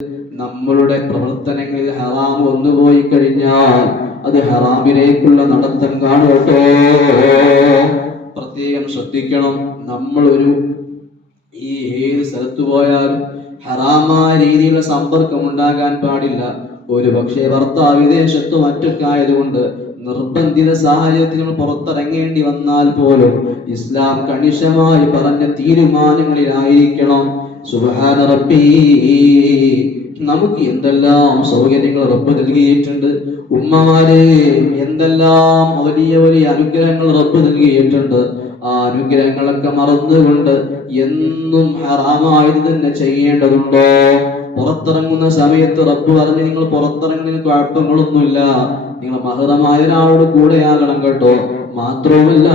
നമ്മളുടെ പ്രവർത്തനങ്ങളിൽ ഹറാം വന്നുപോയി കഴിഞ്ഞാൽ അത് ഹറാമിലേക്കുള്ള നടത്തം കാണട്ടോ. പ്രത്യേകം ശ്രദ്ധിക്കണം. നമ്മളൊരു ഈ ഏത് സ്ഥലത്ത് പോയാലും ഹറാമായ രീതിയിലുള്ള സമ്പർക്കം ഉണ്ടാകാൻ പാടില്ല. ഒരു പക്ഷേ ഭർത്താവ് വിദേശത്ത് മറ്റൊക്കെയായതുകൊണ്ട് നിർബന്ധിത സാഹചര്യത്തിൽ നമ്മൾ പുറത്തിറങ്ങേണ്ടി വന്നാൽ പോലും ഇസ്ലാം കണിശമായി പറഞ്ഞ തീരുമാനങ്ങളിലായിരിക്കണം. സുബ്ഹാന റബ്ബി, നമുക്ക് എന്തെല്ലാം സൗകര്യങ്ങൾ റബ്ബ് നൽകിയിട്ടുണ്ട്. ഉമ്മമാരെ, എന്തെല്ലാം വലിയ വലിയ അനുഗ്രഹങ്ങൾ റബ്ബ് നൽകിയിട്ടുണ്ട്. ആ അനുഗ്രഹങ്ങളൊക്കെ മറന്നുകൊണ്ട് എന്നും ഹറാമായത് തന്നെ ചെയ്യേണ്ടതുണ്ടോ? പുറത്തിറങ്ങുന്ന സമയത്ത് റബ്ബ് പറഞ്ഞ് നിങ്ങൾ പുറത്തിറങ്ങുന്നതിന് കുഴപ്പങ്ങളൊന്നുമില്ല, നിങ്ങൾ മഹറമായ ഒരാളോട് കൂടെയാകണം കേട്ടോ. മാത്രവുമല്ല,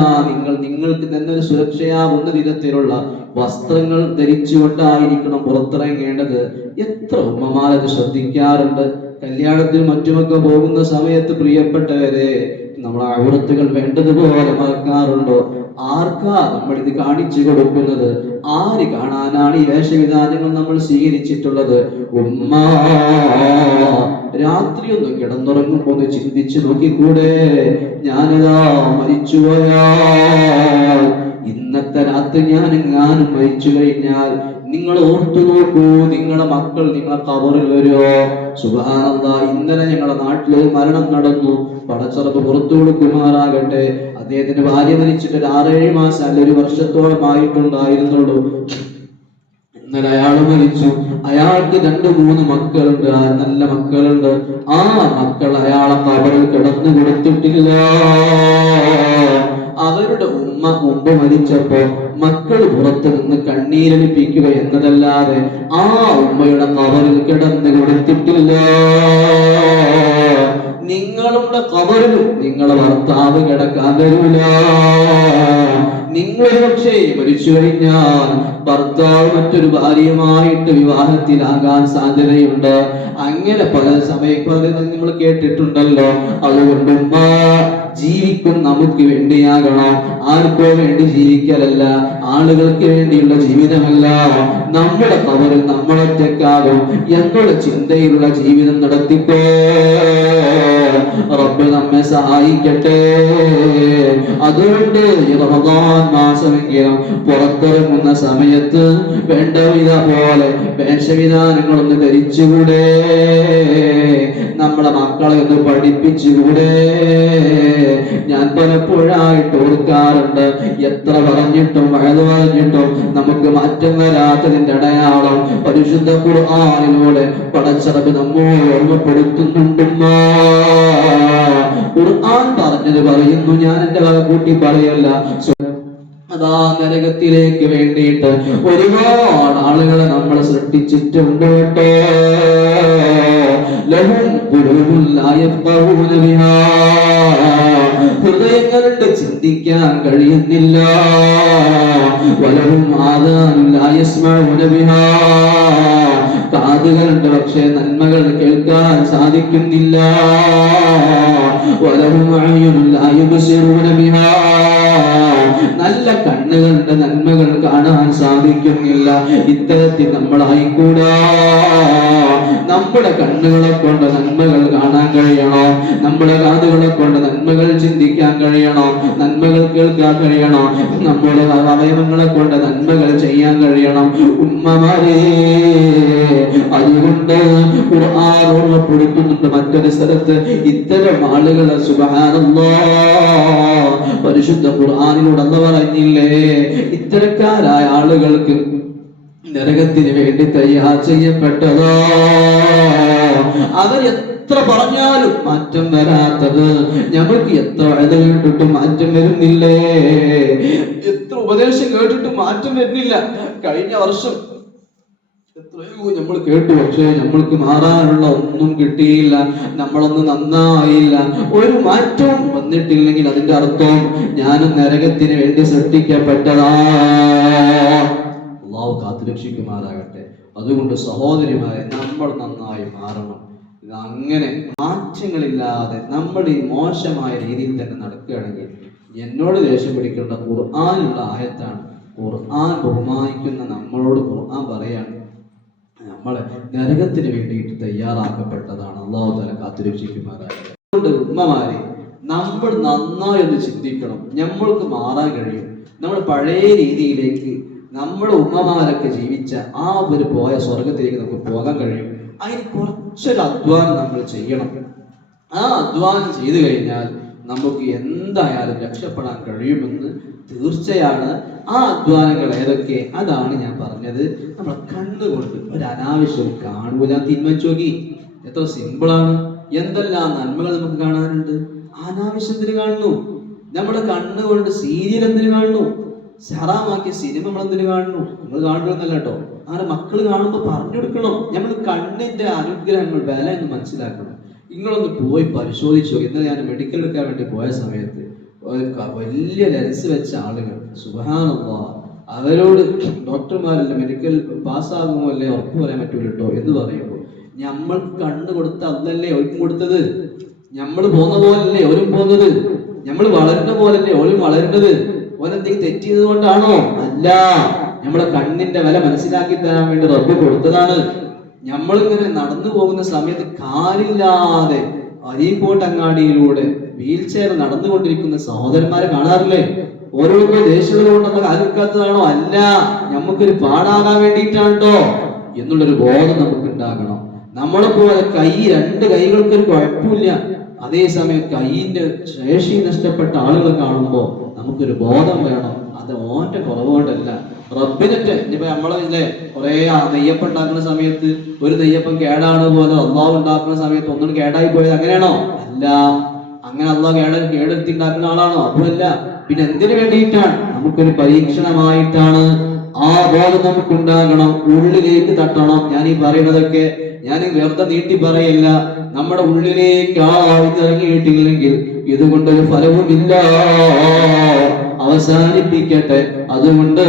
നിങ്ങൾക്ക് തന്നെ ഒരു സുരക്ഷയാവുന്ന വിധത്തിലുള്ള വസ്ത്രങ്ങൾ ധരിച്ചുകൊണ്ടായിരിക്കണം പുറത്തിറങ്ങേണ്ടത്. എത്ര ഉമ്മമാരത് ശ്രദ്ധിക്കാറുണ്ട്. കല്യാണത്തിനും മറ്റുമൊക്കെ പോകുന്ന സമയത്ത് പ്രിയപ്പെട്ടവരെ, നമ്മൾ ഔറത്തുകൾ വേണ്ടതുപോലെ മറക്കാറുണ്ടോ? ആർക്കാ നമ്മൾ ഇത് കാണിച്ചു കൊടുക്കുന്നത്? ആര് കാണാനാണ് ഈ വേഷവിധാനങ്ങൾ നമ്മൾ സ്വീകരിച്ചിട്ടുള്ളത്? ഉമ്മ, രാത്രി ഒന്ന് കിടന്നുറങ്ങുമ്പോ ഒന്ന് ചിന്തിച്ചു നോക്കിക്കൂടെ? ഞാനതാ മരിച്ചുപോയാൽ, ഇന്നത്തെ രാത്രി ഞാനെങ്ങാനും മരിച്ചു കഴിഞ്ഞാൽ നിങ്ങൾ ഓർത്തു നോക്കൂ, നിങ്ങളുടെ മക്കൾ നിങ്ങളെ ഖബറിൽ വരുമോ? സുബ്ഹാനല്ലാഹ്, ഇന്നലെ ഞങ്ങളുടെ നാട്ടിൽ മരണം നടന്നു. പടച്ചറപ്പ് പുറത്തു കൊടുക്കുമാറാകട്ടെ. അദ്ദേഹത്തിന്റെ ഭാര്യ മരിച്ചിട്ട് 6-7 മാസം അല്ല 1 വർഷത്തോളമായിട്ടുണ്ടായിരുന്നുള്ളൂ. ഇന്നലെ അയാൾ മരിച്ചു. അയാൾക്ക് 2-3 മക്കളുണ്ട്, നല്ല മക്കളുണ്ട്. ആ മക്കൾ അയാളെ ഖബറിൽ കിടന്നു കൊടുത്തിട്ടില്ല. അവരുടെ ഉമ്മ മുമ്പ് മരിച്ചപ്പോ മക്കൾ പുറത്തു നിന്ന് കണ്ണീരൊലിപ്പിക്കുക എന്നതല്ലാതെ ആ ഉമ്മയുടെ ഖബറിൽ കിടന്നു കൊടുത്തിട്ടില്ല. നിങ്ങളുടെ ഖബറിൽ നിങ്ങളുടെ ഭർത്താവ് കിടക്കാൻ വരൂല. നിങ്ങൾ പക്ഷേ മരിച്ചു കഴിഞ്ഞാൽ ഭർത്താവ് മറ്റൊരു ഭാര്യയുമായിട്ട് വിവാഹത്തിലാകാൻ സാധ്യതയുണ്ട്. അങ്ങനെ പല സമയങ്ങളിൽ നമ്മൾ കേട്ടിട്ടുണ്ടല്ലോ. അതുകൊണ്ട് ജീവിക്കും നമുക്ക് വേണ്ടിയാകണം, ആർക്കോ വേണ്ടി ജീവിക്കലല്ല, ആളുകൾക്ക് വേണ്ടിയുള്ള ജീവിതമല്ല. നമ്മുടെ ഖബറിൽ നമ്മളൊറ്റക്കാകും എന്നുള്ള ചിന്തയിലുള്ള ജീവിതം നടത്തിക്കോ. റബ്ബ് നമ്മെ സഹായിക്കട്ടെ. അതുകൊണ്ട് ഈ റമദാൻ മാസമെങ്കിലും പുറത്തിറങ്ങുന്ന സമയത്ത് വേണ്ട വിധ പോലെ വേഷവിധാനങ്ങളൊന്ന് ധരിച്ചുകൂടെ? നമ്മളെ മക്കളെ ഒന്ന് പഠിപ്പിച്ചുകൂടെ? ഞാൻ പലപ്പോഴായിട്ട് ഓർക്കാറുണ്ട്, എത്ര പറഞ്ഞിട്ടും വഴുതു പറഞ്ഞിട്ടും നമുക്ക് മാറ്റം വരാത്തതിന്റെ അടയാളം പരിശുദ്ധ ഖുർആനിലൂടെ പടച്ചറബ് നമ്മെ ഓർമ്മപ്പെടുത്തുന്നുണ്ടെന്ന ഖുർആൻ പറഞ്ഞത് പറയുന്നു. ഞാൻ എന്റെ വക കൂട്ടി പറയല്ല. അതാ നരകത്തിലേക്ക് വേണ്ടിയിട്ട് ഒരുപാട് ആളുകളെ നമ്മൾ സൃഷ്ടിച്ചിട്ടുണ്ട് കേട്ടോ. ലഹും ഖുലൂബുൻ ലാ യഫ്ഖഹൂന ബിഹാ, ഹൃദയങ്ങളുടെ ചിന്തിക്കാൻ കഴിയുന്നില്ല. വലഹും ആദാനുൻ ലാ യസ്മഊന ബിഹാ, കാതുകളുണ്ട് പക്ഷേ നന്മകൾ കേൾക്കാൻ സാധിക്കുന്നില്ല. വലഹും അയ്യുനുൻ ലാ യുബ്സിറൂന ബിഹാ, നല്ല കണ്ണുകളുടെ നന്മകൾ കാണാൻ സാധിക്കുന്നില്ല. ഇത്തരത്തിൽ നമ്മളായിക്കൂടാ. നമ്മുടെ കണ്ണുകളെ കൊണ്ട് നന്മകൾ കാണാൻ കഴിയണോ? നമ്മുടെ കാതുകളെ കൊണ്ട് നന്മകൾ ചിന്തിക്കാൻ കഴിയണോ? നന്മകൾ കേൾക്കാൻ കഴിയണോ? നമ്മുടെ അവയവങ്ങളെ കൊണ്ട് നന്മകൾ ചെയ്യാൻ കഴിയണം. ഉമ്മമാരെ, അതുകൊണ്ട് ഖുർആൻ ഓർമ്മപ്പെടുത്തുന്നുണ്ട് മറ്റൊരു സ്ഥലത്ത്, ഇത്തരം ആളുകളെ സുബ്ഹാനല്ലാഹ് പരിശുദ്ധ ഖുർആനിലൂടെ അല്ലാഹു പറഞ്ഞില്ലേ, ഇത്തരക്കാരായ ആളുകൾക്ക് നരകത്തിന് വേണ്ടി തയ്യാർ ചെയ്യപ്പെട്ടതാ. അവർ എത്ര പറഞ്ഞാലും മാറ്റം വരാത്തത്, ഞങ്ങൾക്ക് എത്ര വഴുത കേട്ടിട്ടും മാറ്റം വരുന്നില്ലേ? എത്ര ഉപദേശം കേട്ടിട്ടും മാറ്റം വരുന്നില്ല. കഴിഞ്ഞ വർഷം എത്രയോ നമ്മൾ കേട്ടു, പക്ഷേ നമ്മൾക്ക് മാറാനുള്ള ഒന്നും കിട്ടിയില്ല. നമ്മളൊന്നും നന്നായില്ല. ഒരു മാറ്റവും വന്നിട്ടില്ലെങ്കിൽ അതിന്റെ അർത്ഥം ഞാനും നരകത്തിന് വേണ്ടി സൃഷ്ടിക്കപ്പെട്ടതാ. അല്ലാഹു കാത്തുരക്ഷിക്കുമാറാകട്ടെ. അതുകൊണ്ട് സഹോദരിമാരെ, നമ്മൾ നന്നായി മാറണം. അങ്ങനെ മാറ്റങ്ങളില്ലാതെ നമ്മൾ ഈ മോശമായ രീതിയിൽ തന്നെ നടക്കുകയാണെങ്കിൽ എന്നോട് ദേഷ്യം പിടിക്കേണ്ട ഖുർആനിലുള്ള ആയത്താണ്. ഖുർആൻ ബഹുമാനിക്കുന്ന നമ്മളോട് ഖുർആൻ പറയാണ്, നമ്മളെ നരകത്തിന് വേണ്ടിയിട്ട് തയ്യാറാക്കപ്പെട്ടതാണ്. അള്ളാഹു തആല കാത്തുരക്ഷിക്കുമാറാകട്ടെ. അതുകൊണ്ട് ഉമ്മമാരെ, നമ്മൾ നന്നായി ഒന്ന് ചിന്തിക്കണം. നമ്മൾക്ക് മാറാൻ കഴിയും. നമ്മൾ പഴയ രീതിയിലേക്ക് നമ്മുടെ ഉമ്മമാരൊക്കെ ജീവിച്ച ആ ഒരു പോയ സ്വർഗത്തിലേക്ക് നമുക്ക് പോകാൻ കഴിയും. അതിന് കുറച്ചൊരു അധ്വാനം നമ്മൾ ചെയ്യണം. ആ അധ്വാനം ചെയ്തു കഴിഞ്ഞാൽ നമുക്ക് എന്തായാലും രക്ഷപ്പെടാൻ കഴിയുമെന്ന് തീർച്ചയാണ്. ആ അധ്വാനങ്ങൾ ഏതൊക്കെ? അതാണ് ഞാൻ പറഞ്ഞത്. നമ്മളെ കണ്ണുകൊണ്ട് ഒരു അനാവശ്യം കാണൂല. തീരുമാനിച്ചു നോക്കി, എത്ര സിമ്പിളാണ്. എന്തെല്ലാം നന്മകൾ നമുക്ക് കാണാനുണ്ട്. അനാവശ്യത്തിന് കാണുന്നു. നമ്മുടെ കണ്ണുകൊണ്ട് സീരിയൽ എന്തിനു കാണുന്നു? ഹറാമാക്കിയ സിനിമ നമ്മൾ എന്തിനു കാണുന്നു? നമ്മൾ കാണുന്നല്ല കേട്ടോ. അങ്ങനെ മക്കൾ കാണുമ്പോൾ പറഞ്ഞു കൊടുക്കണം. നമ്മൾ കണ്ണിന്റെ അനുഗ്രഹങ്ങൾ വില എന്ന് മനസ്സിലാക്കണം. നിങ്ങളൊന്ന് പോയി പരിശോധിച്ചു. ഇന്നലെ ഞാൻ മെഡിക്കൽ എടുക്കാൻ വേണ്ടി പോയ സമയത്ത് വലിയ ലെൻസ് വെച്ച ആളുകൾ, സുബ്ഹാനല്ലാഹ്, അവരോട് ഡോക്ടർമാരല്ല മെഡിക്കൽ പാസ്സാകുമോ അല്ലേ ഉറപ്പ് പറയാൻ പറ്റൂല കേട്ടോ എന്ന് പറയുമ്പോൾ, നമ്മൾ കണ്ണ് കൊടുത്ത അല്ലല്ലേ ഓർക്കും കൊടുത്തത്. നമ്മൾ പോകുന്ന പോലല്ലേ ഓരും പോകുന്നത്. നമ്മൾ വളരുന്ന പോലല്ലേ ഓരും വളരുന്നത്. ഓരെന്തെങ്കിലും തെറ്റിയത് കൊണ്ടാണോ? അല്ല, നമ്മളെ കണ്ണിന്റെ വില മനസ്സിലാക്കി തരാൻ വേണ്ടി റബ്ബ് കൊടുത്തതാണ്. നമ്മളിങ്ങനെ നടന്നു പോകുന്ന സമയത്ത് കാലില്ലാതെ അരീക്കോട്ടങ്ങാടിയിലൂടെ വീൽ ചെയർ നടന്നുകൊണ്ടിരിക്കുന്ന സഹോദരന്മാരെ കാണാറില്ലേ? ഓരോരുത്തർ ദേശീയത കൊണ്ടൊന്ന് കാലിക്കാത്തതാണോ? അല്ല, നമുക്കൊരു പാടാകാൻ വേണ്ടിയിട്ടാണോ എന്നുള്ളൊരു ബോധം നമുക്ക് ഉണ്ടാകണം. നമ്മളെ പോലെ രണ്ട് കൈകൾക്കൊരു കുഴപ്പമില്ല. അതേസമയം കൈയിന്റെ ശേഷി നഷ്ടപ്പെട്ട ആളുകൾ കാണുമ്പോൾ നമുക്കൊരു ബോധം വേണം. അത് ഓന്റെ കുറവുകൊണ്ടല്ല, റബ്ബിനിട്ട്. ഇനിയിപ്പോ നമ്മളെ കുറെ നെയ്യപ്പം ഉണ്ടാക്കുന്ന സമയത്ത് ഒരു നെയ്യപ്പം കേടാണ് പോലെ അള്ളാഹു ഉണ്ടാക്കുന്ന സമയത്ത് ഒന്നും കേടായി പോയത് അങ്ങനെയാണോ? അല്ല. അങ്ങനെ അള്ളാഹു കേടെടുത്തി ഉണ്ടാക്കുന്ന ആളാണോ? അതുമല്ല. പിന്നെ എന്തിനു വേണ്ടിയിട്ടാണ്? നമുക്കൊരു പരീക്ഷണമായിട്ടാണ്. ആ ബോധം നമുക്കുണ്ടാകണം. ഉള്ളിലേക്ക് തട്ടണം. ഞാൻ ഈ പറയുന്നതൊക്കെ ഞാൻ വെറുതെ നീട്ടി പറയില്ല. നമ്മുടെ ഉള്ളിലേക്ക് ഇറങ്ങിയിട്ടില്ലെങ്കിൽ ഇതുകൊണ്ടൊരു ഫലവുമില്ല. അവസാനിപ്പിക്കട്ടെ. അതുകൊണ്ട്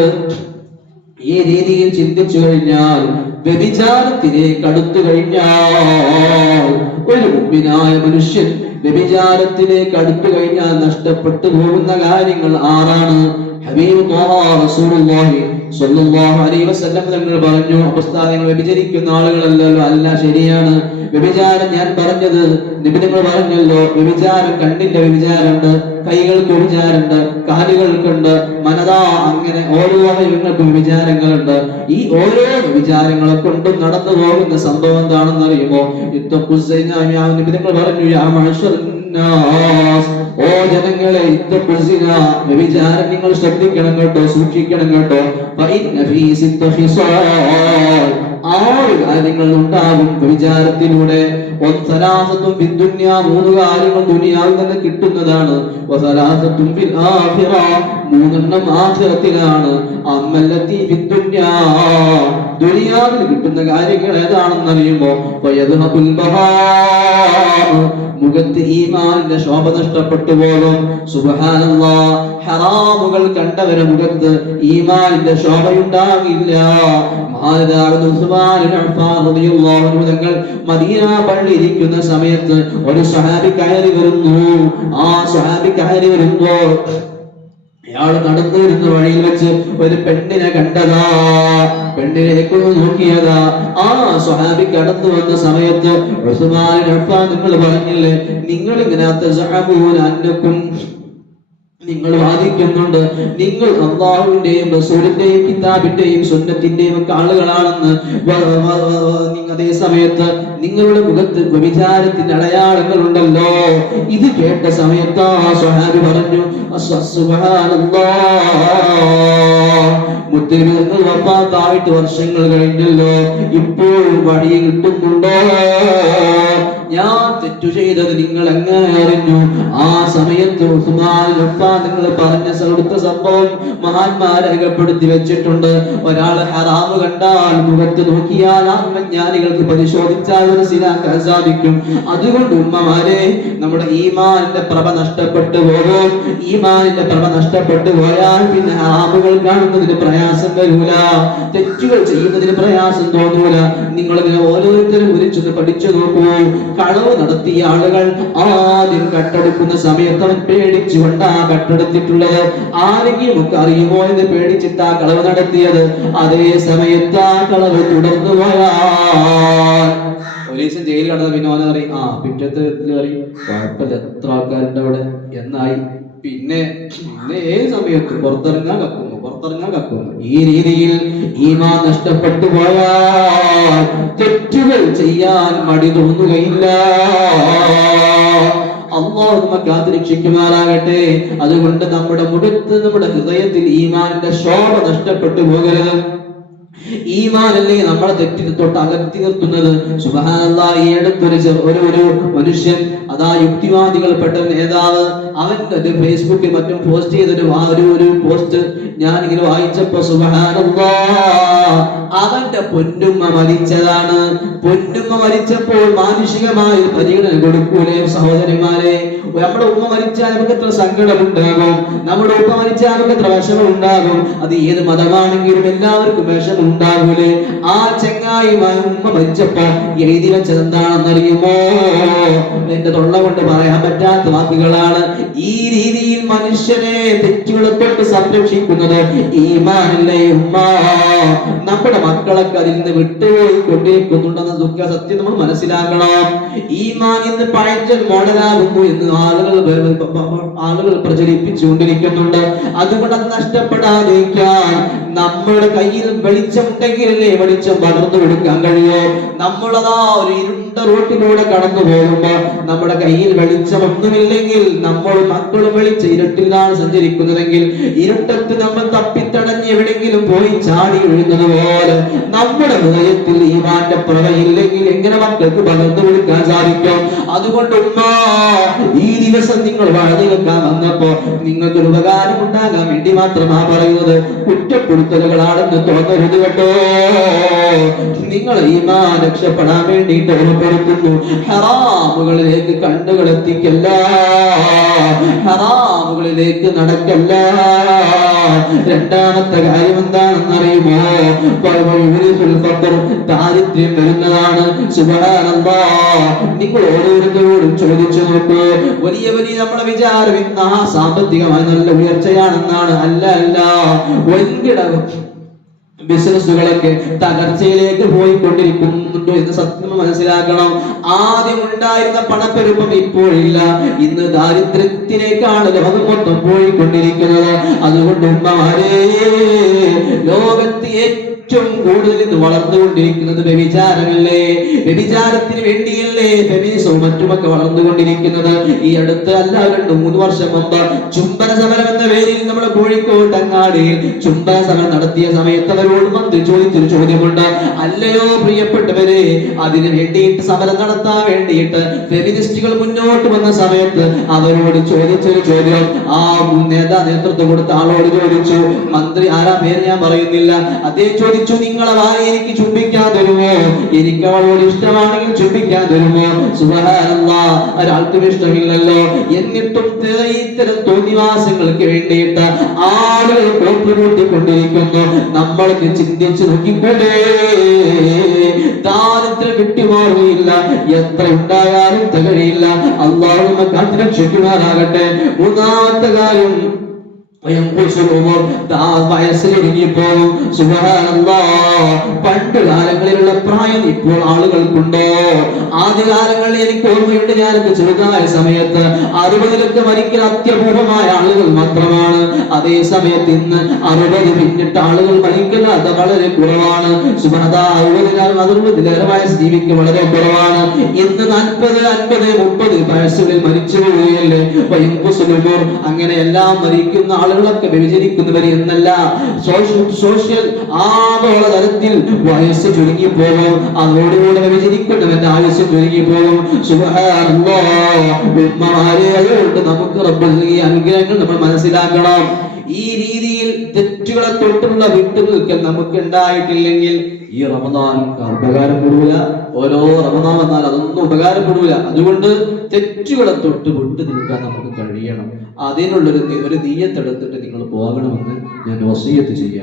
ഈ രീതിയിൽ ചിന്തിച്ചു കഴിഞ്ഞാൽ, വ്യഭിചാരത്തിലേക്ക് അടുത്തു കഴിഞ്ഞാൽ, ഒരു മുഅ്മിനായ മനുഷ്യൻ വ്യഭിചാരത്തിലേക്ക് അടുത്തു കഴിഞ്ഞാൽ നഷ്ടപ്പെട്ടു പോകുന്ന കാര്യങ്ങൾ 6 ഹബീബ് റസൂലുള്ളാഹി സ്വല്ലല്ലാഹു അലൈഹി വസല്ലം തങ്ങൾ പറഞ്ഞു, ഉസ്താദുകൾ വ്യഭിചരിക്കുന്ന ആളുകളല്ലല്ലോ. അല്ല, ശരിയാണ്. വ്യഭിചാരം ഞാൻ പറഞ്ഞത് നബി തങ്ങൾ പറഞ്ഞല്ലോ, വ്യഭിചാരം കണ്ണിന്റെ വ്യഭിചാരമുണ്ട്, കൈകൾക്ക് വ്യഭിചാരമുണ്ട്, കാലുകൾക്കുണ്ട്, മനതാ, അങ്ങനെ ഓരോ അവയവങ്ങൾക്കും വ്യഭിചാരങ്ങളുണ്ട്. ഈ ഓരോ വ്യഭിചാരങ്ങളെ കൊണ്ടും നടന്നു പോകുന്ന സംഭവം എന്താണെന്ന് അറിയുമോ? നബി തങ്ങൾ പറഞ്ഞു, യാ മഅ്ശറൻ നാസ്, ഓ ജനങ്ങളെ, വ്യഭിചാരം നിങ്ങൾ ശ്രദ്ധിക്കണം കേട്ടോ, സൂക്ഷിക്കണം കേട്ടോ. 6 കാര്യങ്ങൾ ഉണ്ടാകും വ്യഭിചാരത്തിലൂടെ. 3 കാര്യങ്ങൾ ദുനിയാവിൽ നിന്ന് കിട്ടുന്നതാണ്. 3 ആഖിറത്തിലാണ്. ദുനിയാവിൽ കിട്ടുന്ന കാര്യങ്ങൾ ഏതാണെന്ന് അറിയുമോ? മുഖത്ത് ഈമാനിന്റെ ശോഭ നഷ്ടപ്പെട്ടു പോകും. സുബ്ഹാനല്ലാഹ്, ഹറാമുകൾ കണ്ടവരുടെ മുഖത്ത് ഈമാനിന്റെ ശോഭയുണ്ടാകില്ല. മദീന പള്ളി ഇരിക്കുന്ന സമയത്ത് ഒരു സ്വഹാബി കയറി വരുന്നു. ആ സ്വഹാബി കയറി വരുമ്പോ അയാൾ നടന്നു വരുന്ന വഴിയിൽ വെച്ച് ഒരു പെണ്ണിനെ കണ്ടതാ. പെണ്ണിലേക്ക് നോക്കിയതാ. ആ സ്വഹാബി കടന്നു വന്ന സമയത്ത് ഉസ്മാൻ അഫ്ഫാൻ നിങ്ങൾ പറഞ്ഞില്ലേ, നിങ്ങൾ ഇങ്ങനെ നിങ്ങൾ വാദിക്കുന്നുണ്ട്, നിങ്ങൾ അല്ലാഹുവിന്റെയും റസൂലിന്റെയും കിതാബിന്റെയും സുന്നത്തിന്റെയും ഒക്കെ ആളുകളാണെന്ന്. അതേ സമയത്ത് നിങ്ങളുടെ മുഖത്ത് വ്യഭിചാരത്തിന്റെ അടയാളങ്ങൾ ഉണ്ടല്ലോ. ഇത് കേട്ട സമയത്ത് ആ സ്വഹാബി പറഞ്ഞു, മുത്തനബി വഫാത്തായിട്ട് വർഷങ്ങൾ കഴിഞ്ഞല്ലോ, ഇപ്പോഴും വഴി കിട്ടുന്നുണ്ടോ? ഞാൻ തെറ്റു ചെയ്തത് നിങ്ങൾ എങ്ങനെ അറിഞ്ഞു? ആ സമയത്ത് ഉസ്മാൻ അഫ്ഫാൻ നിങ്ങൾ പറഞ്ഞ സൗടുത്ത സംഭവം മഹാന്മാർ രേഖപ്പെടുത്തി വെച്ചിട്ടുണ്ട്. ഒരാൾ ഹറാമ് കണ്ടാൽ മുഖത്ത് നോക്കിയാൽ ആത്മജ്ഞാനികൾക്ക് പരിശോധിച്ചാൽ മനസ്സിലാക്കാൻ സാധിക്കും. അതുകൊണ്ട് ഉമ്മമാരെ, നമ്മുടെ ഈമാനിന്റെ പ്രഭ നഷ്ടപ്പെട്ടു പോകും. ഈമാനിന്റെ പ്രഭ നഷ്ടപ്പെട്ടു പോയാൽ പിന്നെ ഹറാമുകൾ കാണുന്നതിന് പ്രയാസം വരൂല, തെറ്റുകൾ ചെയ്യുന്നതിന് പ്രയാസം തോന്നൂല. നിങ്ങളിങ്ങനെ ഓരോരുത്തരും വിളിച്ചൊന്ന് പഠിച്ചു നോക്കൂ. കളവ് നടത്തിയ ആളുകൾ ആദ്യം കട്ടെടുക്കുന്ന സമയത്ത് അവൻ പേടിച്ചുകൊണ്ടാ കട്ടെടുത്തിട്ടുള്ളത്. ആരെങ്കിലും ഒക്കെ അറിയുമോ എന്ന് പേടിച്ചിട്ടാ കളവ് നടത്തിയത്. അതേ സമയത്ത് ആ കളവ് തുടർന്നു പോയാൽ പോലീസ് ജയിലിൽ കടന്ന പിന്നെ ഓനെ പറയും, പിറ്റത്തെ പറയും കുഴപ്പമില്ല, എത്ര ആൾക്കാരുണ്ട് അവിടെ എന്നായി. പിന്നെ ഏത് സമയത്ത് പുറത്തിറങ്ങാൻ കക്കുന്നു. ഈ രീതിയിൽ ഈമാൻ നഷ്ടപ്പെട്ടു പോയാൽ തെറ്റുകൾ ചെയ്യാൻ മടി തോന്നുകയില്ല. അല്ലാഹു നമ്മെ കാത്തുരക്ഷിക്കുമാറാകട്ടെ. അതുകൊണ്ട് നമ്മുടെ ഹൃദയത്തിൽ ഈമാനിന്റെ ശോഭ നഷ്ടപ്പെട്ടു പോകരുത്. ഈമാനല്ലേ നമ്മളെ തെറ്റിന് തൊട്ട് അകറ്റി നിർത്തുന്നത്. സുബ്ഹാനല്ലാഹ്, ഈ അടുത്തൊരു മനുഷ്യൻ, അതാ യുക്തിവാദികൾ പെട്ട നേതാവ്, അവൻ ഫേസ്ബുക്കിൽ മറ്റും പോസ്റ്റ് ചെയ്തൊരു പോസ്റ്റ് ഞാൻ ഇങ്ങനെ വായിച്ചപ്പോ സുബ്ഹാനല്ലാഹ്, അവന്റെ പൊന്നുമ്മ മരിച്ചതാണ്. പൊന്നുമ്മ മരിച്ചപ്പോൾ മാനുഷികമായ പരിഗണന കൊടുക്കൂലേ സഹോദരന്മാരെ? നമ്മുടെ ഉമ്മ മരിച്ചാൽ നമുക്ക് എത്ര സങ്കടം ഉണ്ടാകും, നമ്മുടെ ഉമ്മ മരിച്ചാൽ നമുക്ക് എത്ര വിഷമം ഉണ്ടാകും. അത് ഏത് മതമാണെങ്കിലും എല്ലാവർക്കും വിഷമം ഉണ്ടാകൂലേ? ആ ചങ്ങായി ഉമ്മ മരിച്ചപ്പോ എഴുതി വെച്ചത് എന്താണെന്നറിയുമോ? എന്റെ തൊള്ള കൊണ്ട് പറയാൻ പറ്റാത്ത വാക്കുകളാണ്. ഈ രീതിയിൽ മനുഷ്യനെ തെറ്റുകളെ തൊട്ട് സംരക്ഷിക്കുന്നത് ഈമാനല്ലേ ഉമ്മ? നമ്മുടെ മക്കളൊക്കെ അതിൽ നിന്ന് വിട്ടുപോയി കൊണ്ടിരിക്കുന്നുണ്ടെന്ന ദുഃഖ സത്യം നമ്മൾ മനസ്സിലാക്കണം. ഈമാൻ ഇന്ന് പഴഞ്ചൻ മോഡലാകുന്നു എന്ന് ആളുകൾ പ്രചരിപ്പിച്ചുകൊണ്ടിരിക്കുന്നുണ്ട്. അതുകൊണ്ട് അത് നഷ്ടപ്പെടാതിരിക്കാൻ നമ്മുടെ കയ്യിൽ വെളിച്ചമുണ്ടെങ്കിലല്ലേ വെളിച്ചം പകർന്നു കൊടുക്കാൻ കഴിയോ? നമ്മളതാ ഒരു ഇരുണ്ട റോട്ടിലൂടെ കടന്നു പോകുമ്പോ നമ്മുടെ കയ്യിൽ വെളിച്ചമൊന്നുമില്ലെങ്കിൽ നമ്മൾ മക്കളും വെളിച്ച ഇരുട്ടിലാണ് സഞ്ചരിക്കുന്നതെങ്കിൽ ഇരുട്ടത്ത് നമ്മൾ തപ്പിത്തടഞ്ഞ് എവിടെങ്കിലും പോയി ചാടി വീഴുന്നത് പോലെ നമ്മുടെ ഹൃദയത്തിൽ ഈമാന്റെ പ്രഭയില്ലെങ്കിൽ എങ്ങനെ മക്കൾക്ക് പകർന്നു കൊടുക്കാൻ സാധിക്കും? അതുകൊണ്ട് ഈ ദിവസം നിങ്ങൾ വഴുതി വെക്കാൻ വന്നപ്പോ നിങ്ങൾക്കൊരു ഉപകാരം ഉണ്ടാകാൻ വേണ്ടി മാത്രമാ പറയുന്നത്. കുറ്റപ്പെടുത്തലുകളാണെന്ന് തോന്നരുത് കേട്ടോ. നിങ്ങൾ ഈമാൻ രക്ഷപ്പെടാൻ വേണ്ടിയിട്ട് ഓർമ്മപ്പെടുത്തുന്നു. ഹറാമുകളിലേക്ക് കണ്ണുകൾ എത്തിക്കല്ല, ഹറാമുകളിലേക്ക് നടക്കല്ല. രണ്ടാമത്തെ കാര്യം എന്താണെന്നറിയുമോ? ദാരിദ്ര്യം വരുന്നതാണ്. സുബ്ഹാനല്ലാഹ്, നിങ്ങൾ ഓരോരുത്തരോടും ചോദിച്ചു നോക്കൂ. വലിയ നമ്മുടെ വിചാരം ഇന്ന് സാമ്പത്തികമായി നല്ല ഉയർച്ചയാണെന്നാണ്. അല്ല, വൻകിട ബിസിനസ്സുകളൊക്കെ തകർച്ചയിലേക്ക് പോയിക്കൊണ്ടിരിക്കുന്നുണ്ടോ എന്ന് സത്യം മനസ്സിലാക്കണം. ആദ്യം ഉണ്ടായിരുന്ന പണപ്പെരുപ്പം ഇപ്പോഴില്ല. ഇന്ന് ദാരിദ്ര്യത്തിലേക്കാണ് ലോകം മൊത്തം പോയിക്കൊണ്ടിരിക്കുന്നത്. അതുകൊണ്ട് ഉമ്മമാരെ, ലോകത്ത് ഏറ്റവും കൂടുതൽ ഇന്ന് വളർന്നുകൊണ്ടിരിക്കുന്നത് വ്യഭിചാരമല്ലേ? വ്യഭിചാരത്തിന് വേണ്ടിയല്ലേ ഫെമിനിസവും മറ്റുമൊക്കെ വളർന്നുകൊണ്ടിരിക്കുന്നത്? ഈ അടുത്ത് അല്ല, 2-3 വർഷം മുമ്പ് ചുംബന സമരം എന്ന പേരിൽ നമ്മുടെ കോഴിക്കോട് അങ്ങാടിയിൽ ചുംബന സമരം നടത്തിയ സമയത്ത് അവരോട് മന്ത്രി ചോദിച്ചൊരു ചോദ്യമുണ്ട്. അല്ലയോ പ്രിയപ്പെട്ടവരെ, അതിന് വേണ്ടിയിട്ട് സമരം നടത്താൻ വേണ്ടിയിട്ട് ഫെമിനിസ്റ്റുകൾ മുന്നോട്ട് വന്ന സമയത്ത് അവരോട് ചോദിച്ചൊരു ചോദ്യം, ആ നേതൃത്വം കൊടുത്ത ആളോട് ചോദിച്ചു. മന്ത്രി ആരാ പേര് ഞാൻ പറയുന്നില്ല. അദ്ദേഹം ചോദിച്ചു, നിങ്ങളെ ഭാര്യ എനിക്ക് ചുംബിക്കാൻ തരുമോ? എനിക്ക് അവളോട് ഇഷ്ടമാണെങ്കിൽ ചുംബിക്കാൻ തരുമോ? സുബ്ഹാനല്ലാഹ്, ഒരാൾക്കും ഇഷ്ടമില്ലല്ലോ. എന്നിട്ടും ഇത്തരം തോന്നിവാസങ്ങൾക്ക് വേണ്ടിയിട്ട് ആളുകൾ കോപ്പുകൂട്ടിക്കൊണ്ടിരിക്കുന്നു. നമ്മൾക്ക് ചിന്തിച്ചു നോക്കിക്കൂടെ? ദാരിദ്ര്യം വിട്ടുമാറുകയില്ല, എത്ര ഉണ്ടായാലും തികയില്ല. അല്ലാഹു നമ്മെ കാത്തുരക്ഷിക്കുമാറാകട്ടെ. മൂന്നാമത്തെ കാര്യം, വയസ്സിലിറങ്ങിപ്പോകും. പണ്ട് കാലങ്ങളിലുള്ള പ്രായം ഇപ്പോൾ ആളുകൾക്കുണ്ടോ? ആദ്യകാലങ്ങളിൽ എനിക്ക് ഓർമ്മയുണ്ട്, ഞാനൊക്കെ ചെറുതായ സമയത്ത് 60 മരിക്കൽ അത്യപൂർവമായ ആളുകൾ മാത്രമാണ്. അതേ സമയത്ത് ഇന്ന് 60 പിന്നിട്ട് ആളുകൾ മരിക്കൽ അത് വളരെ കുറവാണ്. 60 വയസ്സ് ജീവിക്കുക വളരെ കുറവാണ്. ഇന്ന് 40, 50, 30 വയസ്സുകളിൽ മരിച്ചു പോവുകയല്ലേ? അങ്ങനെ എല്ലാം മരിക്കുന്ന ആളുകളൊക്കെ വ്യഭിചരിക്കുന്നവർ എന്നല്ല, സോഷ്യൽ ആഗോള തലത്തിൽ വയസ്സ് ചുരുങ്ങിപ്പോകും. അതോടുകൂടെ വ്യഭിചരിക്കുന്നവന്റെ ആയുസ് ചുരുങ്ങിപ്പോകും. അതുകൊണ്ട് നമുക്ക് റബ്ബ് നൽകിയ അനുഗ്രഹങ്ങൾ നമ്മൾ മനസ്സിലാക്കണം. ഈ രീതിയിൽ തെറ്റുകളെ തൊട്ടുള്ള വിട്ടുനിൽക്കൽ നമുക്ക് ഉണ്ടായിട്ടില്ലെങ്കിൽ ഈ റമദാൻ ഉപകാരപ്പെടൂല. ഓരോ റമദാൻ വന്നാൽ അതൊന്നും ഉപകാരപ്പെടൂല. അതുകൊണ്ട് തെറ്റുകളെ തൊട്ട് വിട്ടു നിൽക്കാൻ നമുക്ക് കഴിയണം. അതിനുള്ളൊരു നിയ്യത്തെടുത്തിട്ട് നിങ്ങൾ പോകണമെന്ന് ഞാൻ വസിയത്ത് ചെയ്യാം.